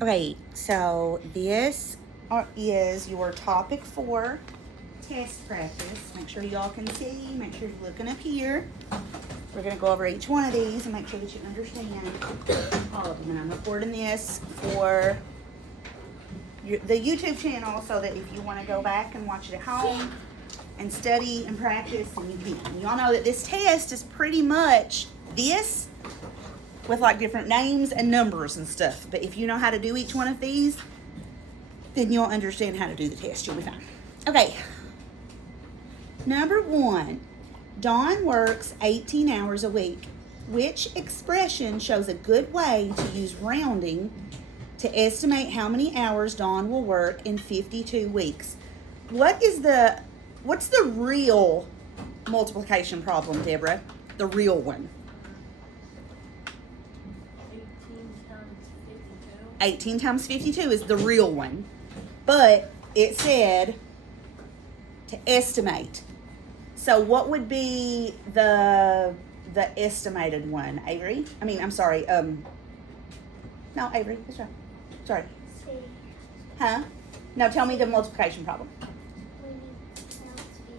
Okay, so this is your topic 4 test practice. Make sure y'all can see. Make sure you're looking up here. We're going to go over each one of these and make sure that you understand all of them. And I'm recording this for the YouTube channel so that if you want to go back and watch it at home and study and practice, and you can. Y'all know that this test is pretty much this with like different names and numbers and stuff. But if you know how to do each one of these, then you'll understand how to do the test. You'll be fine. Okay. Number 1, Dawn works 18 hours a week. Which expression shows a good way to use rounding to estimate how many hours Dawn will work in 52 weeks? What's the real multiplication problem, Deborah? The real one. 18 times 52 is the real one. But it said to estimate. So what would be the estimated one? Avery? No, Avery. That's right. Sorry. C. Huh? No, tell me the multiplication problem. 20 times 50.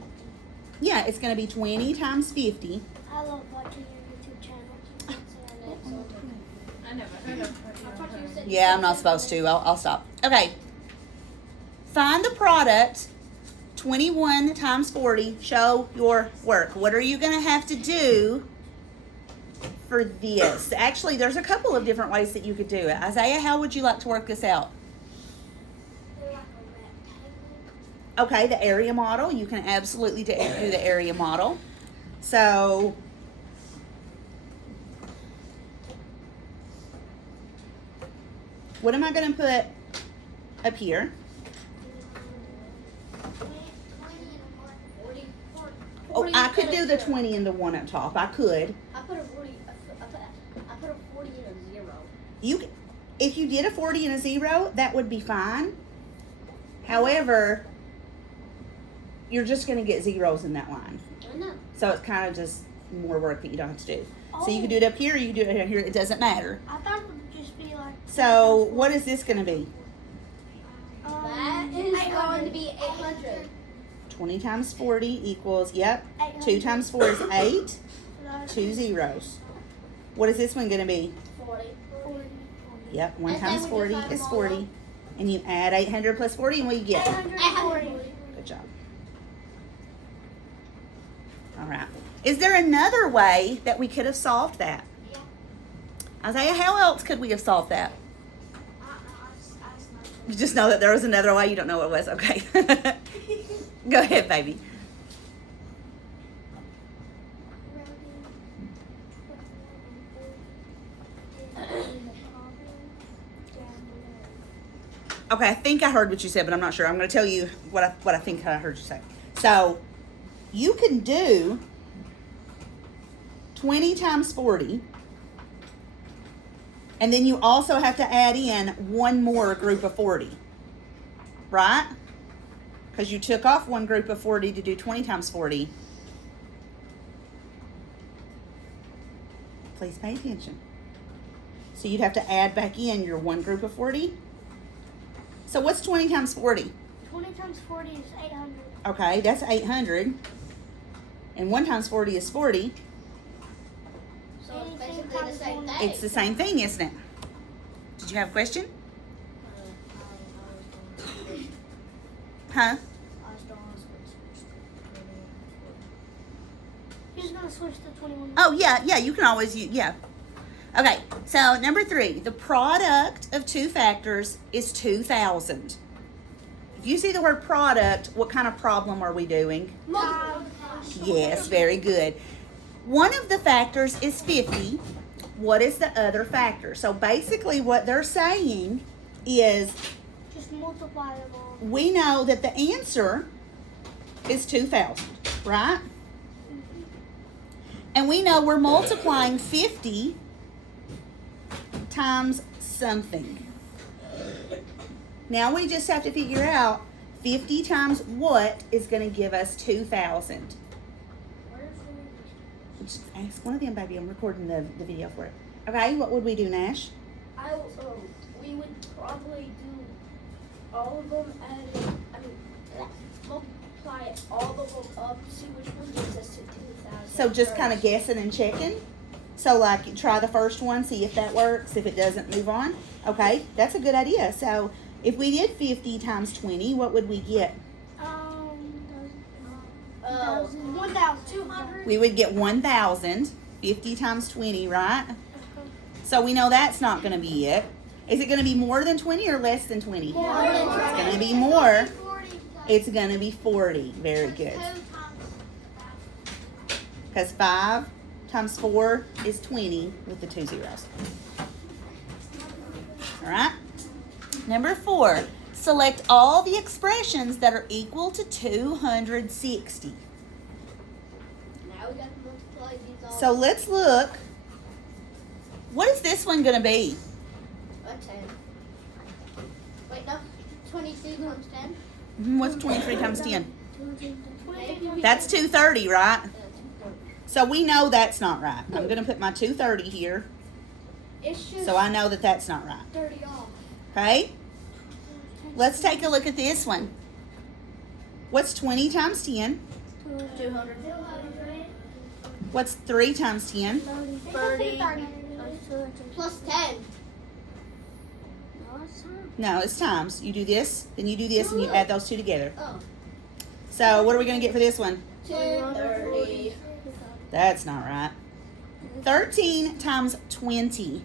Yeah, it's going to be 20 times 50. I love watching your YouTube channel. I never heard of her. Yeah, I'm not supposed to. I'll stop. Okay. Find the product. 21 times 40. Show your work. What are you going to have to do for this? Actually, there's a couple of different ways that you could do it. Isaiah, how would you like to work this out? They're like a rectangle. Okay, the area model. You can absolutely do the area model. So, what am I going to put up here? 40. Oh, I could do the 20 and the 1 up top. I could. I put a 40. I put a 40 and a 0. If you did a 40 and a 0, that would be fine. However, you're just going to get zeros in that line. I know. So it's kind of just more work that you don't have to do. So you can do it up here, or you can do it here. It doesn't matter. I thought it would just be like. So what is this going to be? That is going to be 800. 20 times 40 equals, yep. 2 800. times 4 is 8. 2 zeros. What is this one going to be? 40. 40. Yep, 1 And times then we 40 divide is them all 40. up. And you add 800 plus 40, and what do you get? 840. Good job. All right. Is there another way that we could have solved that? Isaiah, how else could we have solved that? You just know that there was another way. You don't know what it was. Okay. Go ahead, baby. Okay, I think I heard what you said, but I'm not sure. I'm going to tell you what I think I heard you say. So, you can do 20 times 40, and then you also have to add in one more group of 40, right? Because you took off one group of 40 to do 20 times 40. Please pay attention. So you'd have to add back in your one group of 40. So what's 20 times 40? 20 times 40 is 800. Okay, that's 800. And 1 times 40 is 40. So it's basically the same thing. It's the same thing, isn't it? Did you have a question? Huh? He's going to switch to 21. Oh, yeah, you can always use, yeah. Okay, so number 3, the product of two factors is 2,000. If you see the word product, what kind of problem are we doing? Yes, very good. One of the factors is 50. What is the other factor? So basically what they're saying is Just multiply them all. we know that the answer is 2,000, right? And we know we're multiplying 50 times something. Now we just have to figure out 50 times what is going to give us 2,000. Just ask one of them, baby. I'm recording the video for it. Okay, what would we do, Nash? We would probably do all of them and multiply all of them up, see which one gives us to 2,000. So just kind of guessing and checking. So like try the first one, see if that works. If it doesn't, move on. Okay, that's a good idea. So if we did 50 times 20, what would we get? 1,200. We would get 1,000. 50 times 20, right? So we know that's not going to be it. Is it going to be more than 20 or less than 20? More. It's going to be more. 40. It's going to be 40. Very good. Because 5 times 4 is 20 with the 2 zeros. All right. Number 4. Select all the expressions that are equal to 260. Now we gotta multiply these all. So let's look. What is this one going to be? A 10. Wait, no. 22 times 10. What's 23 times 10? 20. That's 230, right? 230. So we know that's not right. I'm going to put my 230 here It's just so I know that that's not right. 30 off. Okay? Let's take a look at this one. What's 20 times 10? 200. What's 3 times 10? 30. Plus 10. No, it's times. You do this, then you do this, and you add those two together. Oh. So what are we going to get for this one? 230. That's not right. 13 times 20.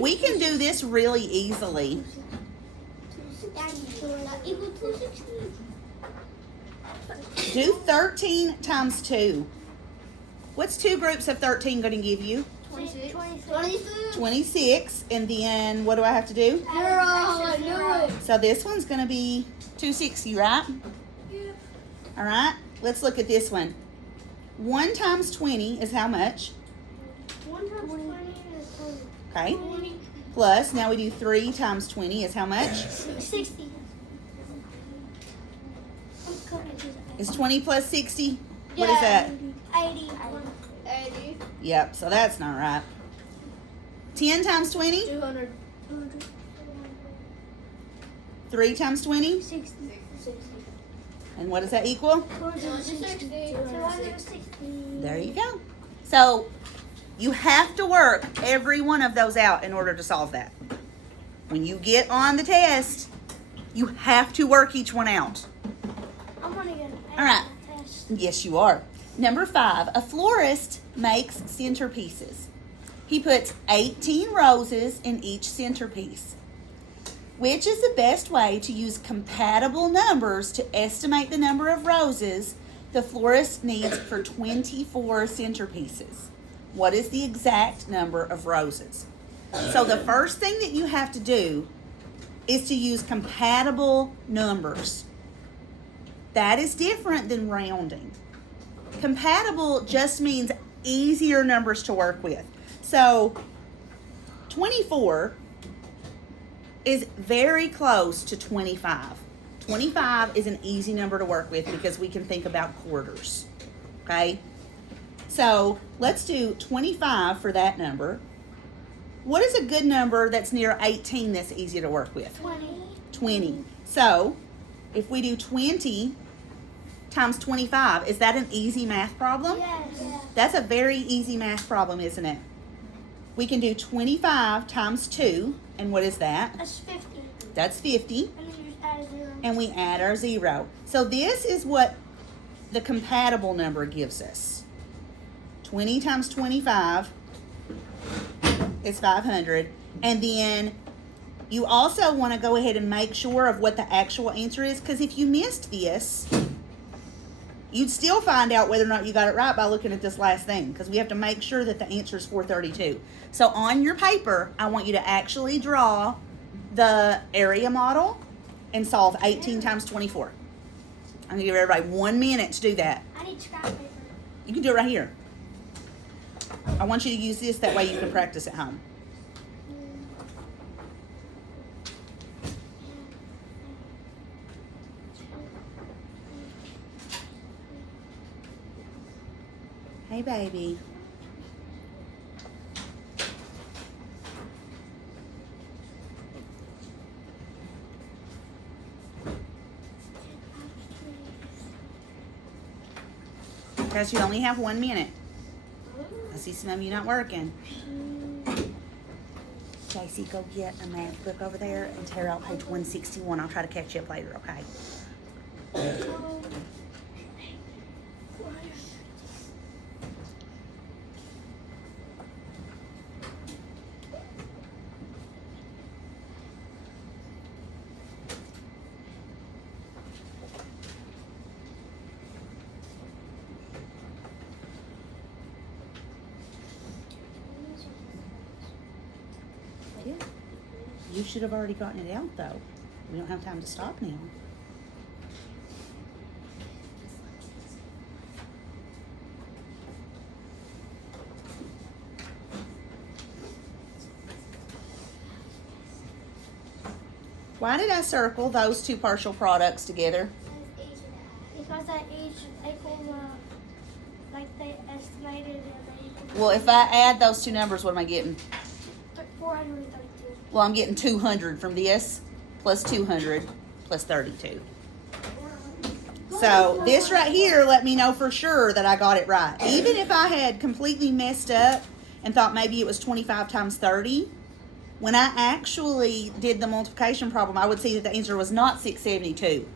We can do this really easily. Equal 260. Do 13 times 2. What's 2 groups of 13 going to give you? 26. 26. And then what do I have to do? I knew it. So this one's going to be 260, right? All right. Let's look at this one. 1 times 20 is how much? 1 times 20 is Okay. 20. Plus, now we do 3 times 20 is how much? 60. Is 20 plus 60? What is that? 80. 80. Yep, so that's not right. 10 times 20? 200. 3 times 20? 60. 60. And what does that equal? 260. 260. There you go. So you have to work every one of those out in order to solve that. When you get on the test, you have to work each one out. I'm gonna get an A All right. on the test. Yes, you are. Number 5, a florist makes centerpieces. He puts 18 roses in each centerpiece. Which is the best way to use compatible numbers to estimate the number of roses the florist needs for 24 centerpieces? What is the exact number of roses? So the first thing that you have to do is to use compatible numbers. That is different than rounding. Compatible just means easier numbers to work with. So 24 is very close to 25. 25 is an easy number to work with because we can think about quarters. Okay? So let's do 25 for that number. What is a good number that's near 18 that's easy to work with? 20. 20. So if we do 20 times 25, is that an easy math problem? Yes. That's a very easy math problem, isn't it? We can do 25 times 2, and what is that? That's 50. That's 50, And then you just add a 0. and we add our 0. So this is what the compatible number gives us. 20 times 25 is 500, and then you also want to go ahead and make sure of what the actual answer is, because if you missed this, you'd still find out whether or not you got it right by looking at this last thing, because we have to make sure that the answer is 432. So on your paper, I want you to actually draw the area model and solve 18 times 24. I'm going to give everybody 1 minute to do that. I need scrap paper. You can do it right here. I want you to use this, that way you can practice at home. Hey, baby. Because you only have 1 minute. I see some of you not working. JC, go get a math book over there and tear out page 161. I'll try to catch you up later, okay? Yeah. You should have already gotten it out, though. We don't have time to stop now. Why did I circle those two partial products together? Because that each equals, like they estimated and they equal. Well, if I add those two numbers, what am I getting? 432. Well, I'm getting 200 from this, plus 200, plus 32. So this right here let me know for sure that I got it right. Even if I had completely messed up and thought maybe it was 25 times 30, when I actually did the multiplication problem, I would see that the answer was not 672.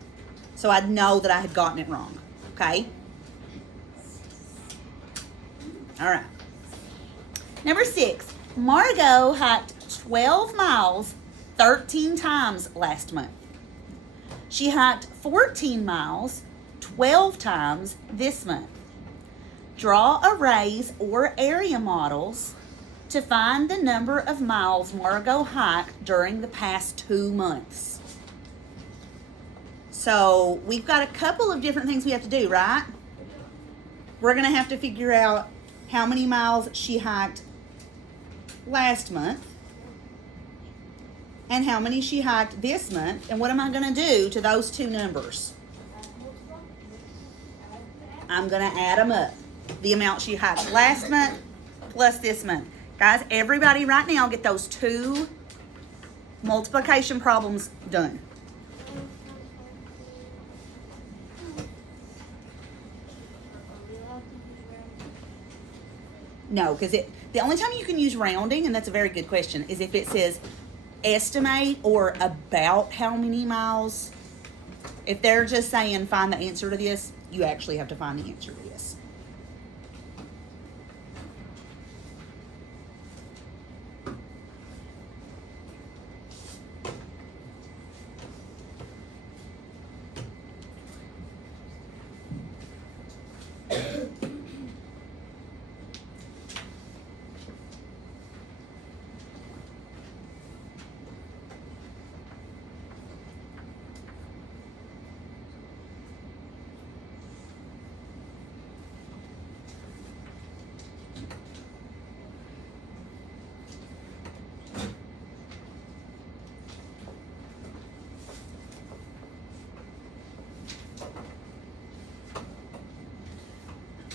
So I'd know that I had gotten it wrong, okay? All right. Number 6, Margot hiked 12 miles 13 times last month. She hiked 14 miles 12 times this month. Draw arrays or area models to find the number of miles Margot hiked during the past 2 months. So we've got a couple of different things we have to do, right? We're going to have to figure out how many miles she hiked last month and how many she hiked this month, and what am I going to do to those two numbers? I'm going to add them up. The amount she hiked last month plus this month. Guys, everybody right now get those two multiplication problems done. No, because the only time you can use rounding, and that's a very good question, is if it says estimate or about how many miles. If they're just saying find the answer to this, you actually have to find the answer to this.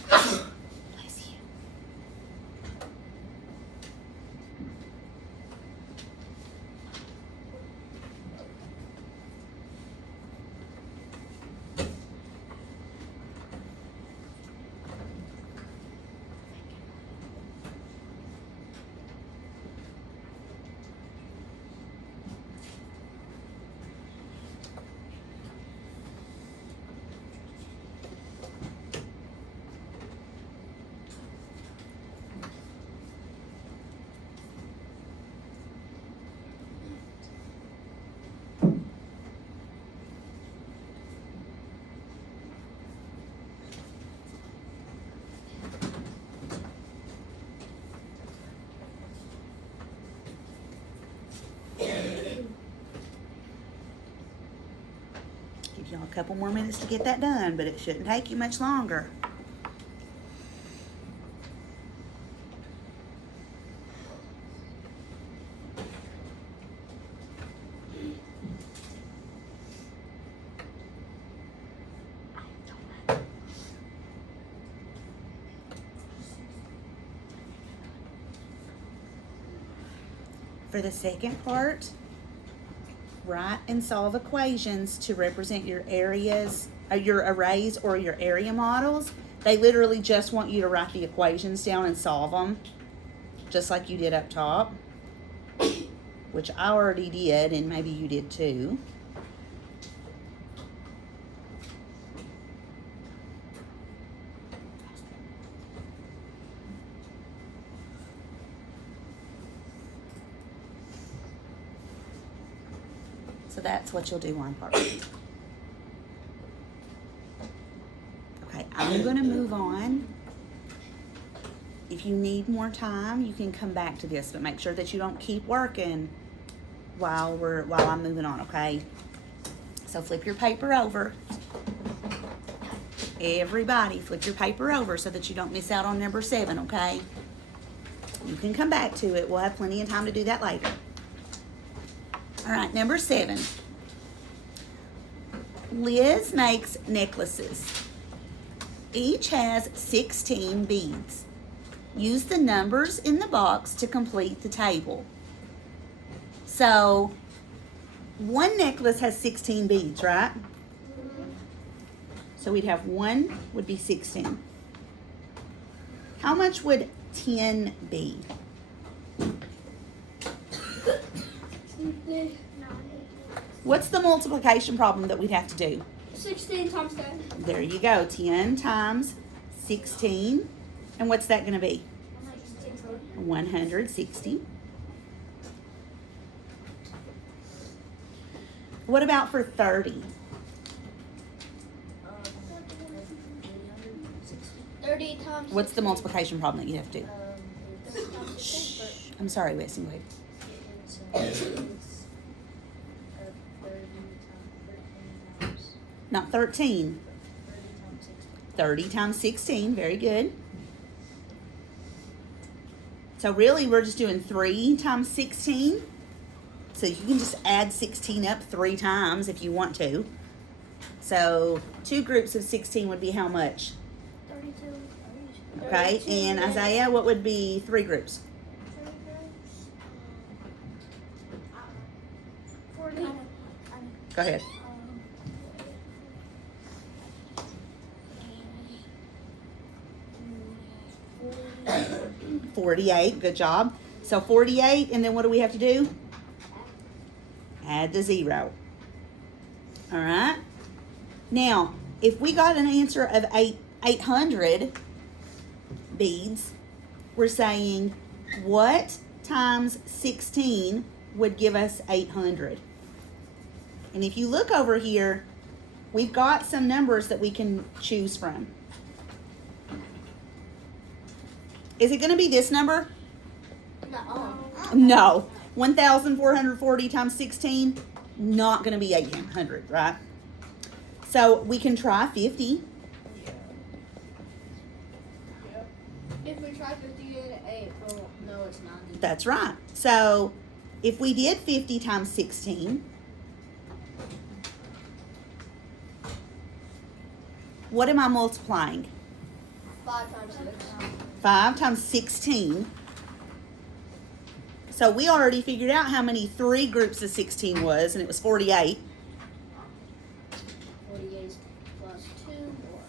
Bless you. Give y'all a couple more minutes to get that done, but it shouldn't take you much longer. For the second part, write and solve equations to represent your areas, your arrays or your area models They literally just want you to write the equations down and solve them, just like you did up top, which I already did, and maybe you did too. So that's what you'll do on part B. Okay, I'm going to move on. If you need more time, you can come back to this, but make sure that you don't keep working while I'm moving on, okay? So flip your paper over. Everybody, flip your paper over so that you don't miss out on number 7, okay? You can come back to it. We'll have plenty of time to do that later. All right, number 7. Liz makes necklaces. Each has 16 beads. Use the numbers in the box to complete the table. So, one necklace has 16 beads, right? So we'd have 1 would be 16. How much would 10 be? What's the multiplication problem that we'd have to do? 16 times 10. There you go. 10 times 16. And what's that going to be? 160. What about for 30? 30 times. What's the multiplication problem that you have to do? Shh. I'm sorry, Weston. Go ahead. Not 13. 30 times 16. Very good. So really, we're just doing 3 times 16. So you can just add 16 up 3 times if you want to. So 2 groups of 16 would be how much? 32. Okay, and Isaiah, what would be 3 groups? 40. Go ahead. 48, good job. So 48, and then what do we have to do? Add the 0. All right. Now, if we got an answer of 800 beads, we're saying what times 16 would give us 800? And if you look over here, we've got some numbers that we can choose from. Is it going to be this number? No. No. 1,440 times 16, not going to be 800, right? So we can try 50. If we try 50 and 8, well, no, it's 90. That's right. So if we did 50 times 16, what am I multiplying? 5 times 6. 5 times 16. So we already figured out how many 3 groups of 16 was, and it was 48. 48 plus 2 more.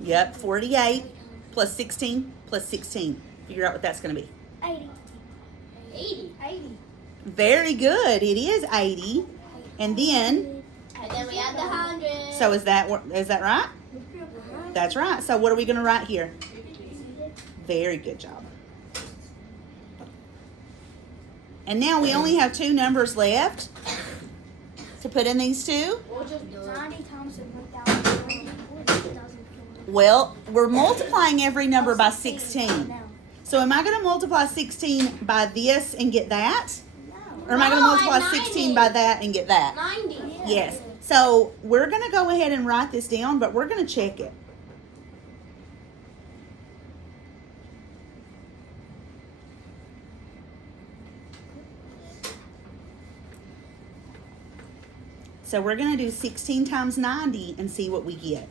Yep, 48 plus 16 plus 16. Figure out what that's going to be. 80. 80. Very good. It is 80. And then, And then we add the 100. so is that right? That's right. So what are we going to write here? Very good job. And now we only have 2 numbers left to put in these 2. We'll just do it. 90 times 1,000. Well, we're multiplying every number by 16. So am I going to multiply 16 by this and get that? Or am I going to No, multiply by 16 90. by that and get that? 90. Yes. So we're going to go ahead and write this down, but we're going to check it. So we're going to do 16 times 90 and see what we get.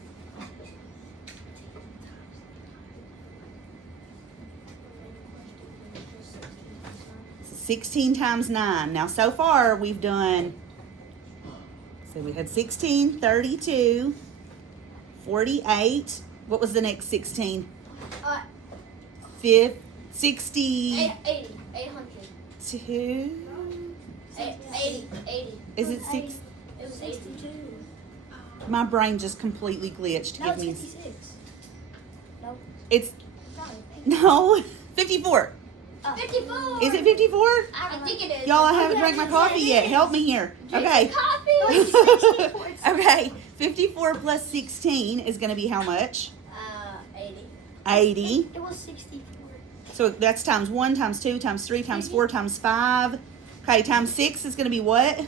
So 16 times 9. Now so far we've done, so we had 16, 32, 48, What was the next 16? 60. 80. 800. 2. 80. Is it 6? It was 82. My brain just completely glitched. No, Give it's me. 56. It's No. no 54. 54. Is it 54? I think it is. Y'all, I haven't drank my coffee yet. Help me here. Okay. Coffee. Okay. 54 plus 16 is going to be how much? 80. 80. It was 64. So that's times 1, times 2, times 3, times 4, times 5. Okay, times 6 is going to be what?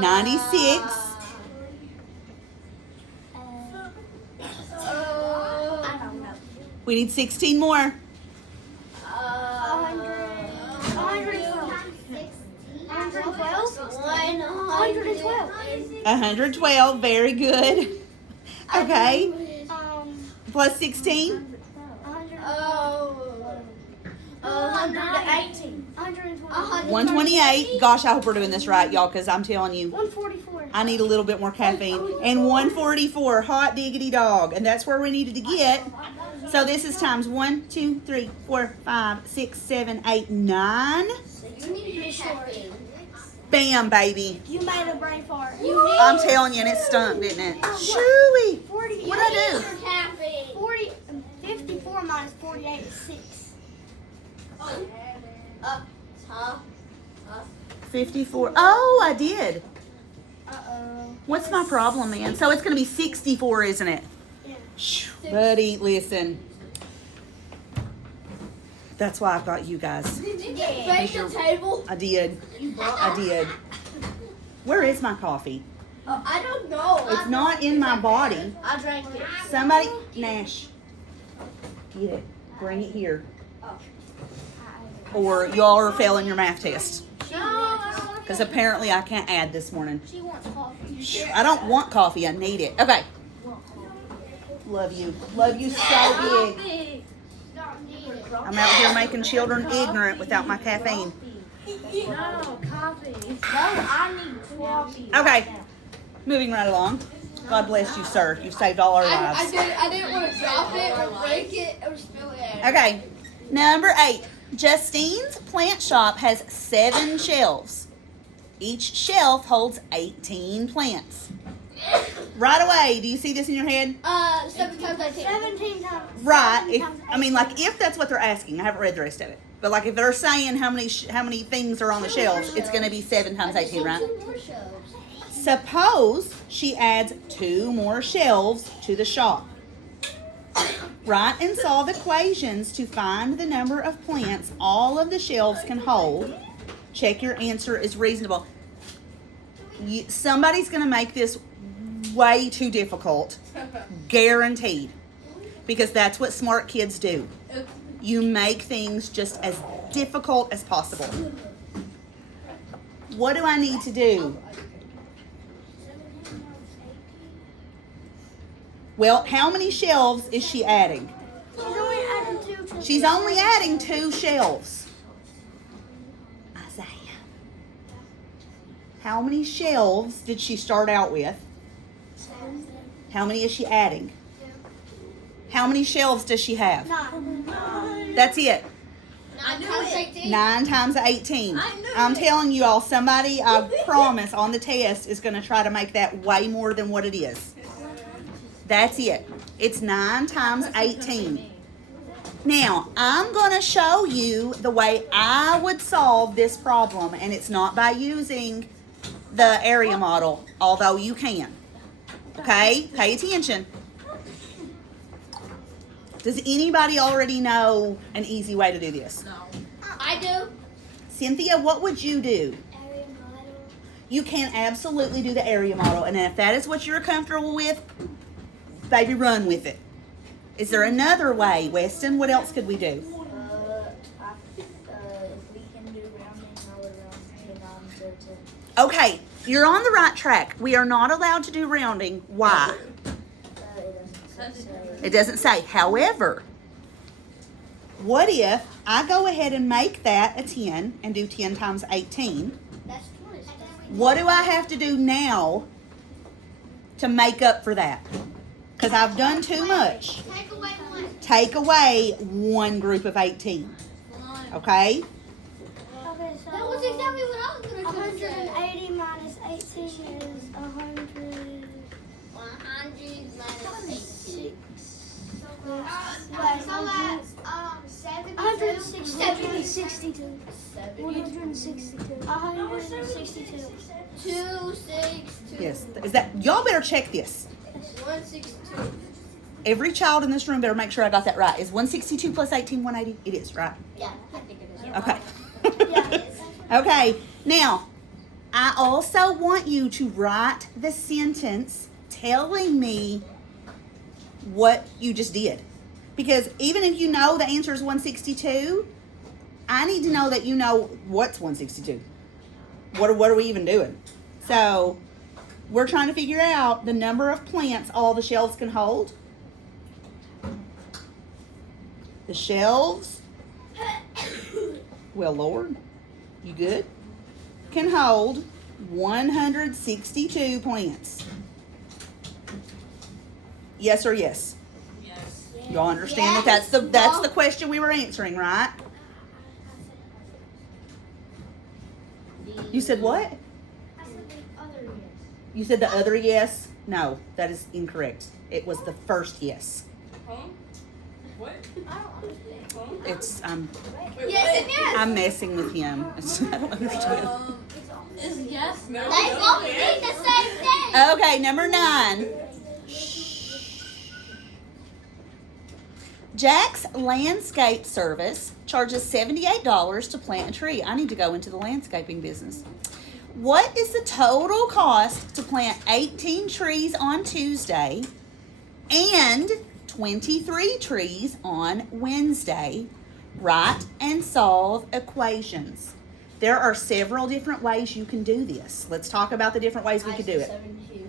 96. I don't know. We need 16 more. 112. Very good. Okay. Plus 16? 118. 128. Gosh, I hope we're doing this right, y'all, because I'm telling you, 144. I need a little bit more caffeine. And 144, hot diggity dog. And that's where we needed to get. So this is times 1, 2, 3, 4, 5, 6, 7, 8, 9. You need caffeine. Bam, baby. You made a brain fart. I'm telling you, and it stunk, didn't it? Shooey. 40. What'd I do? Caffeine. 54 minus 48 is 6. 54. Oh, I did. Uh-oh. What's my problem, man? So it's going to be 64, isn't it? Yeah. Shh. Buddy, listen. That's why I've got you guys. Did you just break the table? I did. I did. Where is my coffee? I don't know. It's not in my body. I drank it. Somebody, Nash, get it. Bring it here. Or y'all are failing your math test. Because apparently I can't add this morning. She wants coffee. I don't want coffee. I need it. Okay. Love you. Love you so big. I'm out here making children ignorant without my caffeine. No, coffee. No, I need coffee. Okay. Moving right along. God bless you, sir. You've saved all our lives. I didn't want to drop it or break it or spill it. Okay. Number 8. Justine's plant shop has 7 shelves. Each shelf holds 18 plants. Right away, do you see this in your head? 7 times 18. 17 times. Right. If, 17 times I mean, like, if that's what they're asking, I haven't read the rest of it. But like, if they're saying how many things are on the shelves, it's going to be 7 times 18, right? 2 more shelves. Suppose she adds 2 more shelves to the shop. Write and solve equations to find the number of plants all of the shelves can hold. Check your answer is reasonable. Somebody's going to make this way too difficult. Guaranteed. Because that's what smart kids do. You make things just as difficult as possible. What do I need to do? Well, how many shelves is she adding? She's only adding 2. She's only adding 2 shelves. Isaiah. How many shelves did she start out with? How many is she adding? How many shelves does she have? 9. That's it. 9 times 18. 9 times 18. I'm telling you all, somebody, I promise, on the test is going to try to make that way more than what it is. That's it. It's 9 times 18. Now, I'm going to show you the way I would solve this problem, and it's not by using the area model, although you can. Okay? Pay attention. Does anybody already know an easy way to do this? No. I do. Cynthia, what would you do? Area model. You can absolutely do the area model, and if that is what you're comfortable with, baby, run with it. Is there another way, Weston? What else could we do? If we can do rounding, I would round 10 times to Okay, you're on the right track. We are not allowed to do rounding. Why? It doesn't say. However, what if I go ahead and make that a 10 and do 10 times 18? That's 20. What do I have to do now to make up for that. Because I've done too much. Take away one. Take away one group of 18. Okay? Okay, so That was exactly what I was gonna say. 180 minus 18 is 100. 100 minus 18. Wait, So that's 72. 162. 72. 162. 262. Yes. Is that y'all better check this. 162. Every child in this room better make sure I got that right. Is 162 plus 18 180? It is, right? Yeah, I think it is. Okay. Yeah. Okay. Now, I also want you to write the sentence telling me what you just did. Because even if you know the answer is 162, I need to know that you know what's 162. What are we even doing? So, we're trying to figure out the number of plants all the shelves can hold. The shelves, well, Lord, you good? Can hold 162 plants. Yes or yes? Yes. Y'all understand that that's the question we were answering, right? You said what? I said the other yes. You said the other yes? No, that is incorrect. It was the first yes. Huh? What? I don't understand. Huh? It's Wait, Yes what? and yes. I'm messing with him. I don't understand. Is yes? No. They no, both yes. mean the same thing. Okay, number 9. Jack's Landscape Service charges $78 to plant a tree. I need to go into the landscaping business. What is the total cost to plant 18 trees on Tuesday and 23 trees on Wednesday? Write and solve equations. There are several different ways you can do this. Let's talk about the different ways we could do it. 72.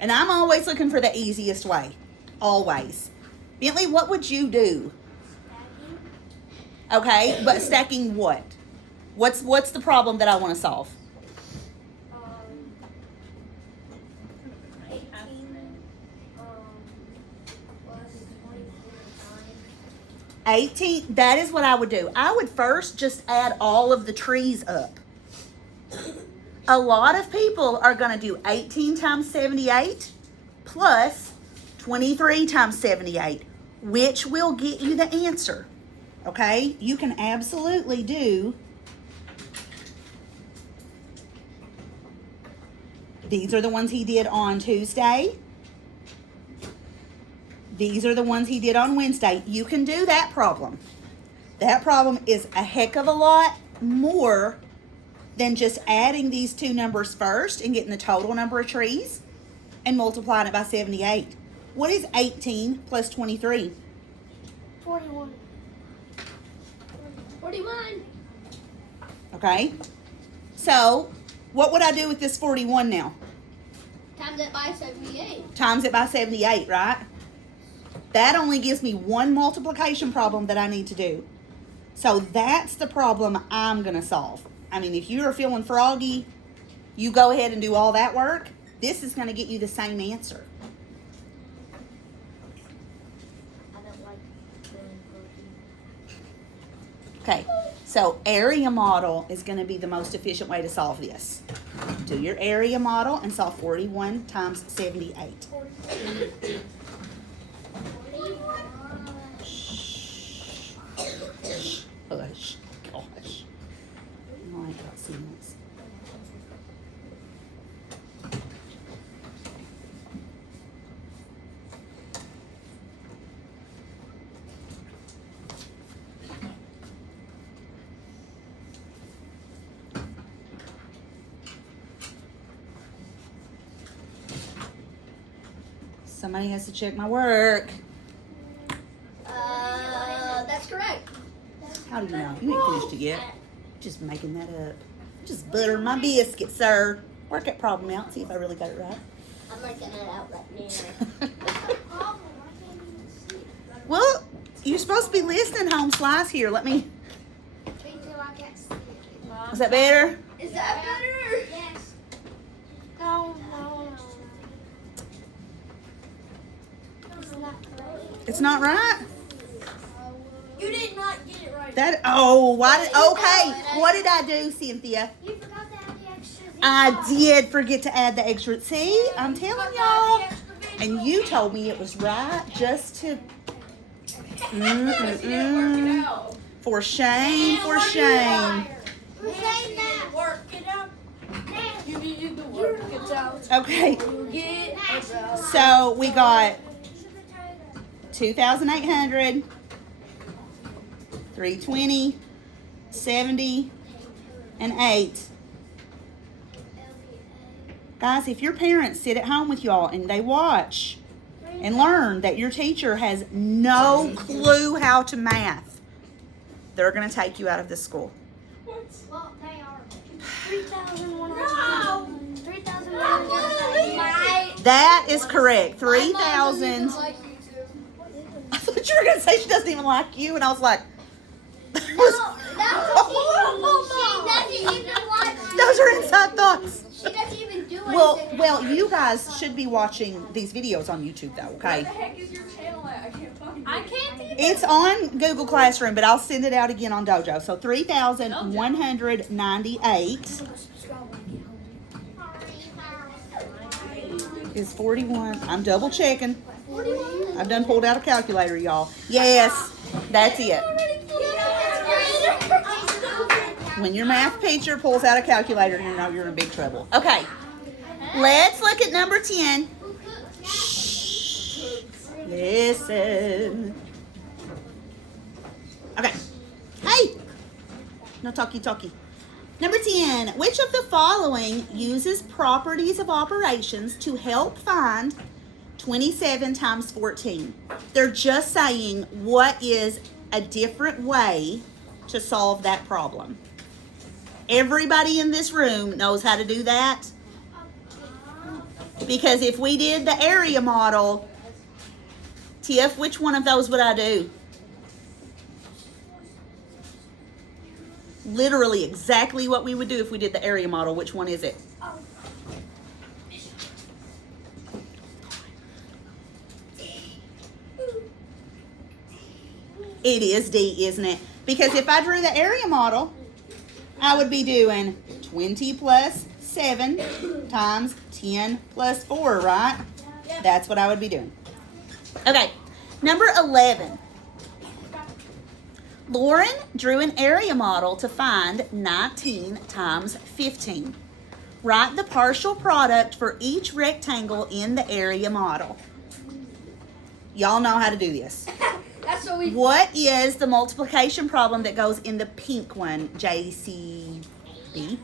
And I'm always looking for the easiest way. Always. Bentley, what would you do? Okay, but stacking what? What's the problem that I want to solve? 18 plus 24 18, that is what I would do. I would first just add all of the trees up. A lot of people are going to do 18 times 78 plus 23 times 78, which will get you the answer. Okay? You can absolutely do. These are the ones he did on Tuesday. These are the ones he did on Wednesday. You can do that problem. That problem is a heck of a lot more than just adding these two numbers first and getting the total number of trees and multiplying it by 78. What is 18 plus 23? 41. 41. Okay? So, what would I do with this 41 now? Times it by 78. Times it by 78, right? That only gives me one multiplication problem that I need to do. So that's the problem I'm going to solve. I mean, if you're feeling froggy, you go ahead and do all that work. This is going to get you the same answer. I don't like feeling protein. Okay, so area model is going to be the most efficient way to solve this. Do your area model and solve 41 times 78. Hush. Gosh. I like that sentence. Somebody has to check my work. That's correct. How do you know? You ain't finished it yet. Just making that up. Just butter my biscuit, sir. Work that problem out. See if I really got it right. I'm working it out right now. Well, you're supposed to be listening, Home Slice. Here, let me. Is that better? Is that better? Yes. No. not correct. It's not right? You did not get it right. Okay, what did I do, Cynthia? You forgot to add the extra zero. I did forget to add the extra. See, I'm telling y'all. And you told me it was right just to. For shame, for shame. Who's saying that? Work it out. You need to work it out. Okay, Get it out. so we got 2,800, 320, 70, and 8. Guys, if your parents sit at home with y'all and they watch and learn that your teacher has no clue how to math, they're going to take you out of the school. Well, they are. 3,100. 3,100. That is correct. 3,000. Like you too. I thought you were going to say she doesn't even like you, and I was like, She doesn't even watch. those are inside thoughts. She doesn't even do anything. Well, you guys should be watching these videos on YouTube, though, Where okay? the heck is your channel at? I can't find it. I can't either. It's on Google Classroom, but I'll send it out again on Dojo. So 3,198 is 41. I'm double checking. I've done pulled out a calculator, y'all. Yes, that's it. When your math teacher pulls out a calculator, you know you're in big trouble. Okay, let's look at number 10. Shh. Listen. Okay. Hey. No talkie. Number 10. Which of the following uses properties of operations to help find 27 times 14? They're just saying what is a different way to solve that problem. Everybody in this room knows how to do that. Because if we did the area model, Tiff, which one of those would I do? Literally exactly what we would do if we did the area model. Which one is it? It is D, isn't it? Because if I drew the area model, I would be doing 20 plus 7 times 10 plus 4, right? That's what I would be doing. Okay, number 11. Lauren drew an area model to find 19 times 15. Write the partial product for each rectangle in the area model. Y'all know how to do this. That's what we. What is the multiplication problem that goes in the pink one, JCB?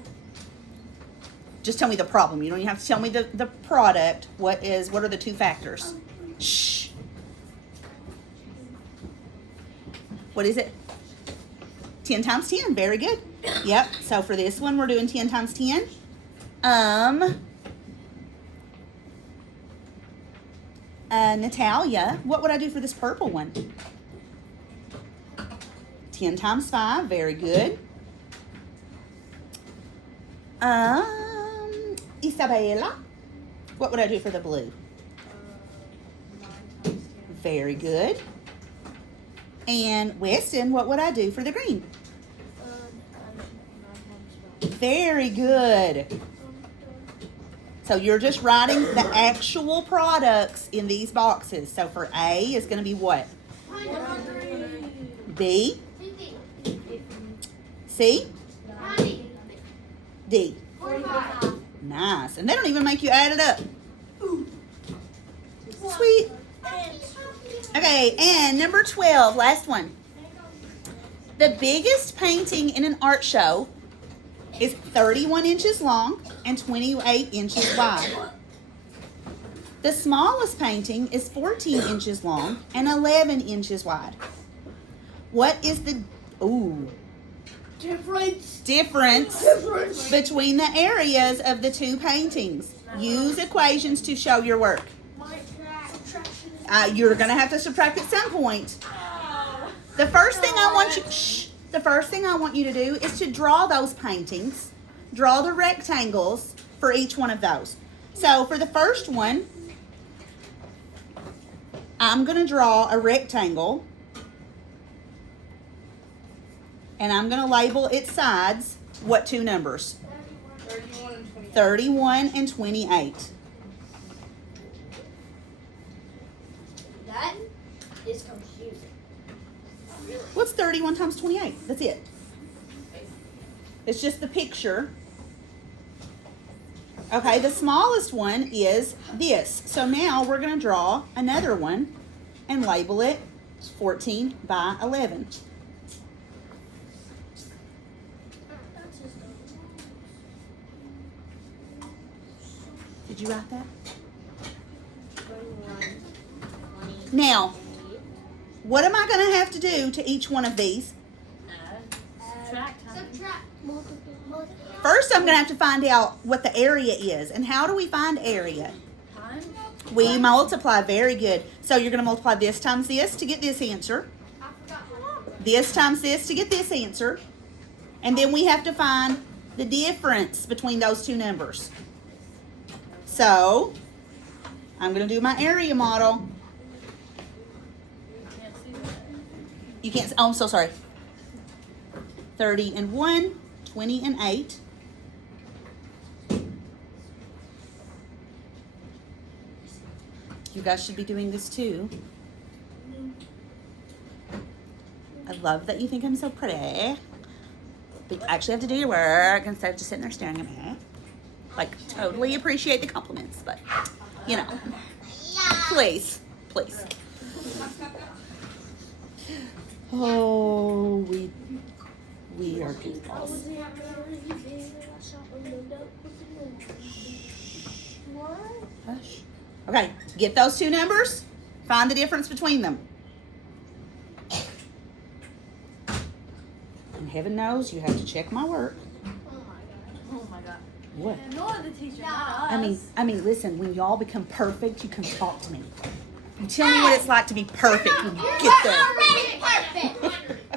Just tell me the problem. You don't even have to tell me the product. What are the two factors? Shh. What is it? 10 times 10. Very good. Yep. So for this one, we're doing 10 times 10. Natalia, what would I do for this purple one? 10 times 5. Very good. Isabella, what would I do for the blue? 9 times 10. Very good. And Weston, what would I do for the green? 9 times 12. Very good. So you're just writing the actual products in these boxes. So for A is going to be what? B, C, D. 45. Nice. And they don't even make you add it up. Sweet. Okay, and number 12, last one. The biggest painting in an art show is 31 inches long and 28 inches wide. The smallest painting is 14 inches long and 11 inches wide. What is the difference between the areas of the two paintings? Use equations to show your work. You're going to have to subtract at some point. The first thing I want you to do is to draw those paintings. Draw the rectangles for each one of those. So for the first one, I'm going to draw a rectangle. And I'm going to label its sides, what two numbers? 31 and 28. 31 and 28. That is confusing. What's 31 times 28? That's it. It's just the picture. Okay, the smallest one is this. So now we're going to draw another one and label it 14 by 11. Did you write that? 21, 20, Now, what am I going to have to do to each one of these? Subtract, honey. subtract. Multiple. First, I'm going to have to find out what the area is. And how do we find area? Time. We multiply. Very good. So you're going to multiply this times this to get this answer. I forgot. This times this to get this answer. And then we have to find the difference between those two numbers. So, I'm going to do my area model. Can't see that. You can't, oh, I'm so sorry. 30 and 1, 20 and 8. You guys should be doing this too. I love that you think I'm so pretty. But you actually have to do your work instead of just sitting there staring at me. Like, totally appreciate the compliments, but, you know. Please, please. Oh, we are good balls. Hush. Okay, get those two numbers. Find the difference between them. And heaven knows you have to check my work. Oh my god. What? You're the teacher, not us. I mean, listen, when y'all become perfect, you can talk to me. You tell me what it's like to be perfect when you get You're there. already perfect.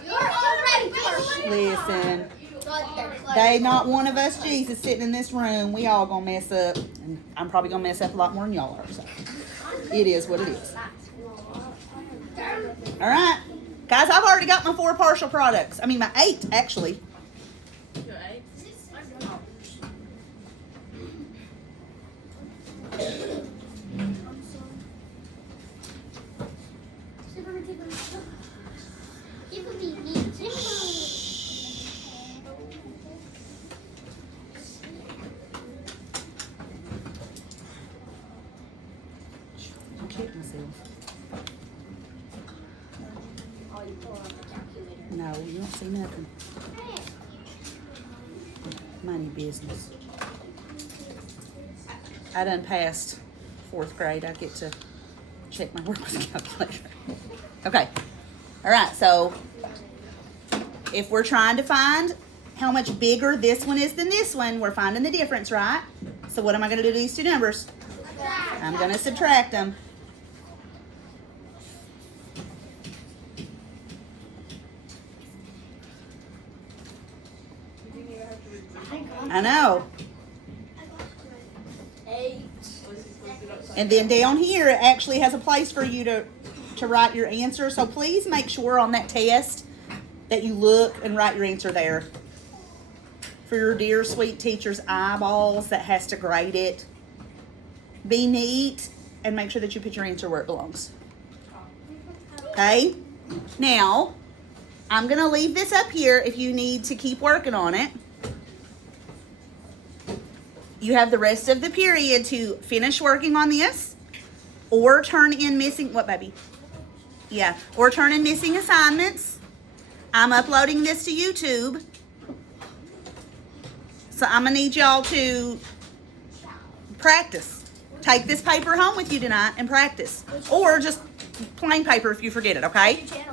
You're already perfect. Listen, God, they're close. they not one of us Jesus sitting in this room. We all gonna mess up. And I'm probably gonna mess up a lot more than y'all are. So it is what it is. All right. Guys, I've already got my 4 partial products. I mean, my 8, actually. You're 8. I kicked myself. Oh, you pull out the calculator. No, you don't see nothing. Mind your business. I done passed 4th grade. I get to check my work with a calculator. Okay. All right. So if we're trying to find how much bigger this one is than this one, we're finding the difference, right? So what am I going to do to these two numbers? I'm going to subtract them. I know. 8. And then down here, it actually has a place for you to write your answer. So please make sure on that test that you look and write your answer there. For your dear sweet teacher's eyeballs that has to grade it. Be neat and make sure that you put your answer where it belongs. Okay? Now, I'm going to leave this up here if you need to keep working on it. You have the rest of the period to finish working on this or turn in missing, what baby? Yeah, or turn in missing assignments. I'm uploading this to YouTube. So I'm gonna need y'all to practice. Take this paper home with you tonight and practice. Or just plain paper if you forget it, okay? Channel.